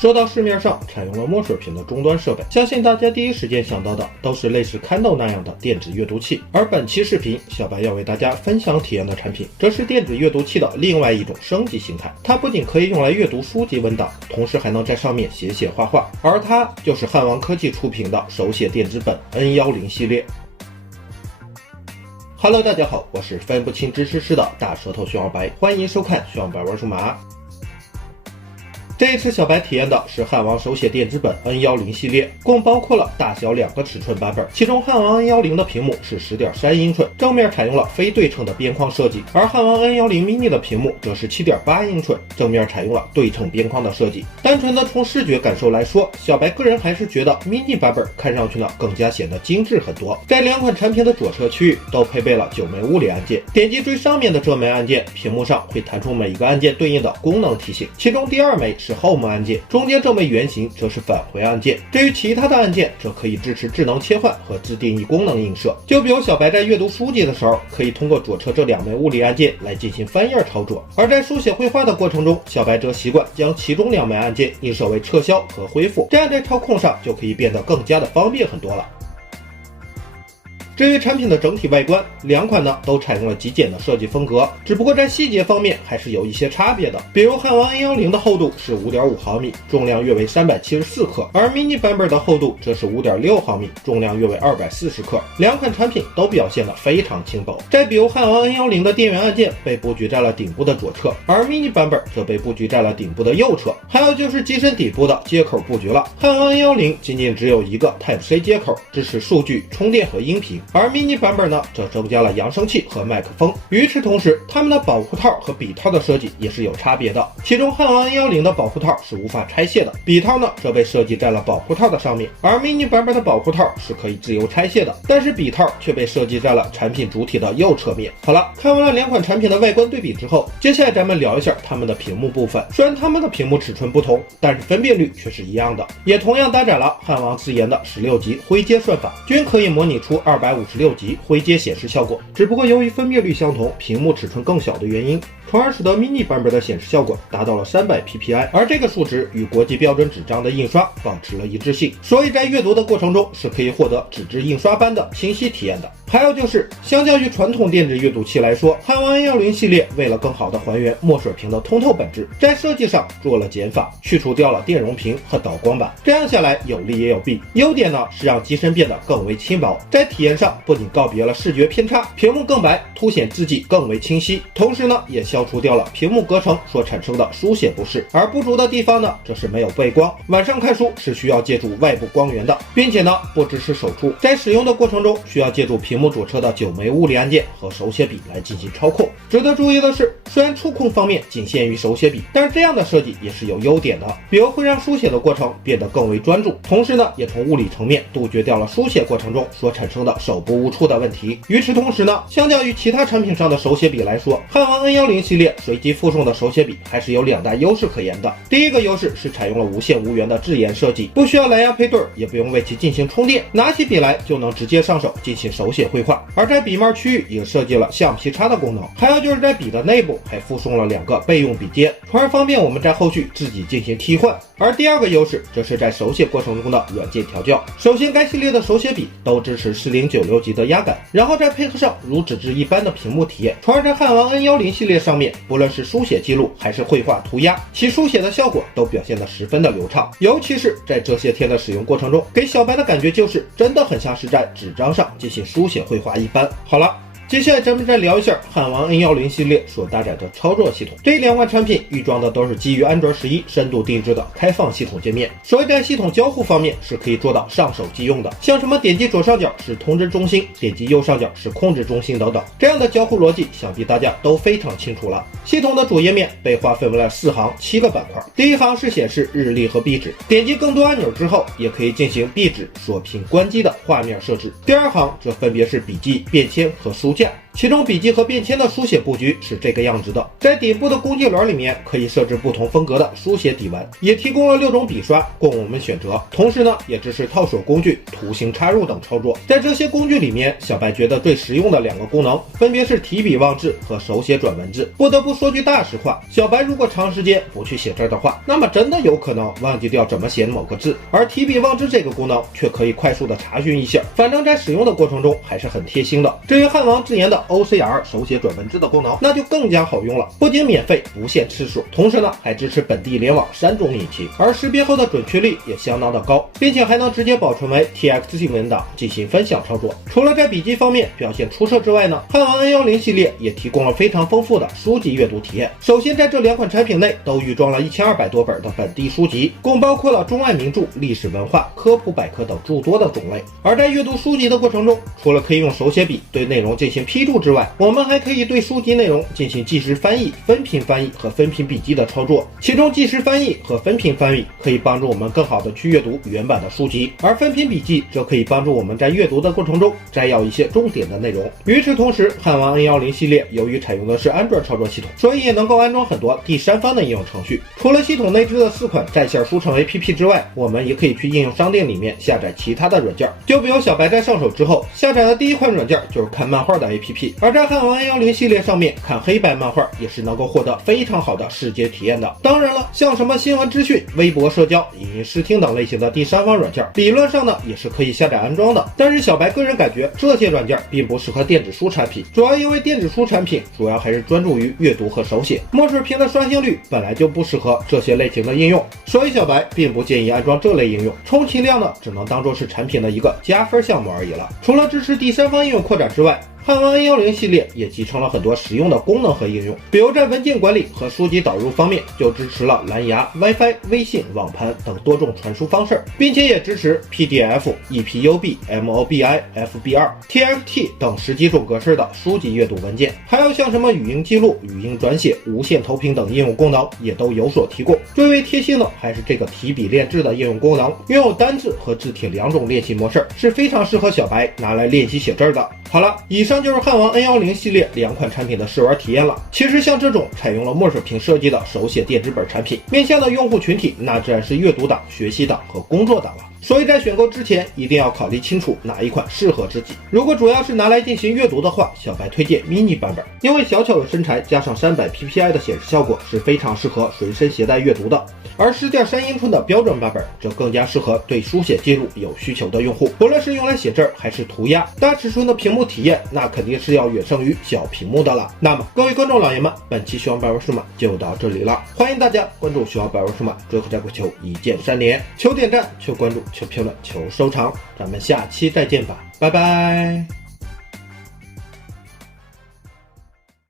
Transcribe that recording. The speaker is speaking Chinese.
说到市面上采用了墨水屏的终端设备，相信大家第一时间想到的都是类似 Kindle 那样的电子阅读器。而本期视频，小白要为大家分享体验的产品，则是电子阅读器的另外一种升级形态。它不仅可以用来阅读书籍文档，同时还能在上面写写画画。而它就是汉王科技出品的手写电子本 N10系列。Hello， 大家好，我是分不清知识师的大舌头徐小白，欢迎收看徐小白玩数码。这一次小白体验的是汉王手写电子本 N10系列，共包括了大小两个尺寸版本。其中汉王 N10的屏幕是 10.3 英寸，正面采用了非对称的边框设计，而汉王 N10 mini 的屏幕则是 7.8 英寸，正面采用了对称边框的设计。单纯的从视觉感受来说，小白个人还是觉得 mini 版本看上去呢更加显得精致很多。在两款产品的左侧区域都配备了9枚物理按键，点击最上面的这枚按键，屏幕上会弹出每一个按键对应的功能提醒，其中第2枚是 Home 按键，中间这枚圆形则是返回按键。至于其他的按键，则可以支持智能切换和自定义功能映射。就比如小白在阅读书籍的时候，可以通过左侧这2枚物理按键来进行翻页操作；而在书写绘画的过程中，小白则习惯将其中2枚按键映射为撤销和恢复，这样在操控上就可以变得更加的方便很多了。至于产品的整体外观，两款呢都采用了极简的设计风格，只不过在细节方面还是有一些差别的。比如汉王 N10 的厚度是 5.5 毫米，重量约为374克，而 mini 版本的厚度则是 5.6 毫米，重量约为240克。两款产品都表现得非常轻薄。再比如汉王 N10 的电源按键被布局在了顶部的左侧，而 mini 版本则被布局在了顶部的右侧。还有就是机身底部的接口布局了，汉王 N10 仅仅只有一个 Type-C 接口，支持数据、充电和音频。而 mini 版本呢，则增加了扬声器和麦克风。与此同时，它们的保护套和笔套的设计也是有差别的。其中汉王 N10 的保护套是无法拆卸的，笔套呢则被设计在了保护套的上面。而 mini 版本的保护套是可以自由拆卸的，但是笔套却被设计在了产品主体的右侧面。好了，看完了两款产品的外观对比之后，接下来咱们聊一下它们的屏幕部分。虽然它们的屏幕尺寸不同，但是分辨率却是一样的，也同样搭载了汉王自研的16级灰阶算法，均可以模拟出256级灰阶显示效果。只不过由于分辨率相同，屏幕尺寸更小的原因，从而使得 mini 版本的显示效果达到了300 ppi， 而这个数值与国际标准纸张的印刷保持了一致性，所以在阅读的过程中是可以获得纸质印刷般的清晰体验的。还有就是相较于传统电子阅读器来说，汉王 N10 系列为了更好的还原墨水屏的通透本质，在设计上做了减法，去除掉了电容屏和导光板，这样下来有利也有弊。优点呢是让机身变得更为轻薄，在体验上不仅告别了视觉偏差，屏幕更白，凸显字迹更为清晰，同时呢也消除掉了屏幕隔层所产生的书写不适。而不足的地方呢，则是没有背光，晚上看书是需要借助外部光源的，并且呢不支持手触，在使用的过程中需要借助屏幕左侧的9枚物理按键和手写笔来进行操控。值得注意的是，虽然触控方面仅限于手写笔，但是这样的设计也是有优点的，比如会让书写的过程变得更为专注，同时呢也从物理层面杜绝掉了书写过程中所产生的手部误触的问题。与此同时呢，相较于其他产品上的手写笔来说，汉王 N10 系列随机附送的手写笔还是有2大优势可言的。第一个优势是采用了无线无源的自研设计，不需要蓝牙配对，也不用为其进行充电，拿起笔来就能直接上手进行手写绘画。而在笔帽区域也设计了橡皮擦的功能，还有就是在笔的内部还附送了2个备用笔尖，从而方便我们在后续自己进行替换。而第2个优势则是在手写过程中的软件调教。首先该系列的手写笔都支持4096级的压感，然后再配合上如纸质一般的屏幕体验，从而在汉王 N10 系列上面，不论是书写记录还是绘画涂鸦，其书写的效果都表现得十分的流畅。尤其是在这些天的使用过程中，给小白的感觉就是真的很像是在纸张上进行书写绘画一般。好了，接下来咱们再聊一下汉王 N10 系列所搭载的操作系统。这2款产品预装的都是基于安卓11深度定制的开放系统界面，所以在系统交互方面是可以做到上手即用的，像什么点击左上角是通知中心，点击右上角是控制中心等等，这样的交互逻辑想必大家都非常清楚了。系统的主页面被划分为了4行7个板块，第一行是显示日历和壁纸，点击更多按钮之后也可以进行壁纸锁屏关机的画面设置。第2行则分别是笔记、便签和书架。其中笔记和便签的书写布局是这个样子的，在顶部的工具栏里面可以设置不同风格的书写底纹，也提供了6种笔刷供我们选择，同时呢也支持套手工具、图形插入等操作。在这些工具里面，小白觉得最实用的2个功能分别是提笔忘字和手写转文字。不得不说句大实话，小白如果长时间不去写字的话，那么真的有可能忘记掉怎么写某个字，而提笔忘字这个功能却可以快速的查询一下，反正在使用的过程中还是很贴心的。至于汉王自研的 OCR 手写转文字的功能，那就更加好用了，不仅免费无限次数，同时呢还支持本地联网3种引擎，而识别后的准确率也相当的高，并且还能直接保存为 TXT 文档进行分享操作。除了在笔记方面表现出色之外呢，汉王 N10 系列也提供了非常丰富的书籍阅读体验。首先在这2款产品内都预装了1200多本的本地书籍，共包括了中外名著、历史文化、科普百科等诸多的种类。而在阅读书籍的过程中，除了可以用手写笔对内容进行批注之外，我们还可以对书籍内容进行即时翻译、分屏翻译和分屏笔记的操作。其中即时翻译和分屏翻译可以帮助我们更好的去阅读原版的书籍，而分屏笔记则可以帮助我们在阅读的过程中摘要一些重点的内容。与此同时，汉王 N10 系列由于采用的是安卓操作系统，所以也能够安装很多第三方的应用程序。除了系统内置的4款在线书城 APP 之外，我们也可以去应用商店里面下载其他的软件。就比如小白在上手之后下载的第1款软件就是看漫画的 APP， 而在汉王 N10 系列上面看黑白漫画也是能够获得非常好的视觉体验的。当然了，像什么新闻资讯、微博社交、影音视听等类型的第三方软件，理论上呢也是可以下载安装的，但是小白个人感觉这些软件并不适合电子书产品，主要因为电子书产品主要还是专注于阅读和手写，墨水屏的刷新率本来就不适合这些类型的应用，所以小白并不建议安装这类应用，充其量呢只能当做是产品的一个加分项目而已了。除了支持第三方应用扩展之外，汉王 N10 系列也集成了很多实用的功能和应用，比如在文件管理和书籍导入方面就支持了蓝牙、WiFi、微信、网盘等多种传输方式，并且也支持 PDF、EPUB、MOBI、FB2、TFT 等10几种格式的书籍阅读文件，还有像什么语音记录、语音转写、无线投屏等应用功能也都有所提供。最为贴心的还是这个提笔练字的应用功能，拥有单字和字帖2种练习模式，是非常适合小白拿来练习写字的。好了，以上就是汉王 N10 系列2款产品的试玩体验了。其实像这种采用了墨水屏设计的手写电子本产品，面向的用户群体那自然是阅读党、学习党和工作党了。所以在选购之前一定要考虑清楚哪一款适合自己。如果主要是拿来进行阅读的话，小白推荐 mini 版本，因为小巧的身材加上300 ppi 的显示效果是非常适合随身携带阅读的。而 10.3 英寸的标准版本则更加适合对书写记录有需求的用户，不论是用来写字还是涂鸦，大尺寸的屏幕体验那肯定是要远胜于小屏幕的了。那么各位观众老爷们，本期徐王百万数码就到这里了，欢迎大家关注徐王百万数码，最后再跪求一键3连，求点赞，求关注，求评论，求收藏，咱们下期再见吧，拜拜。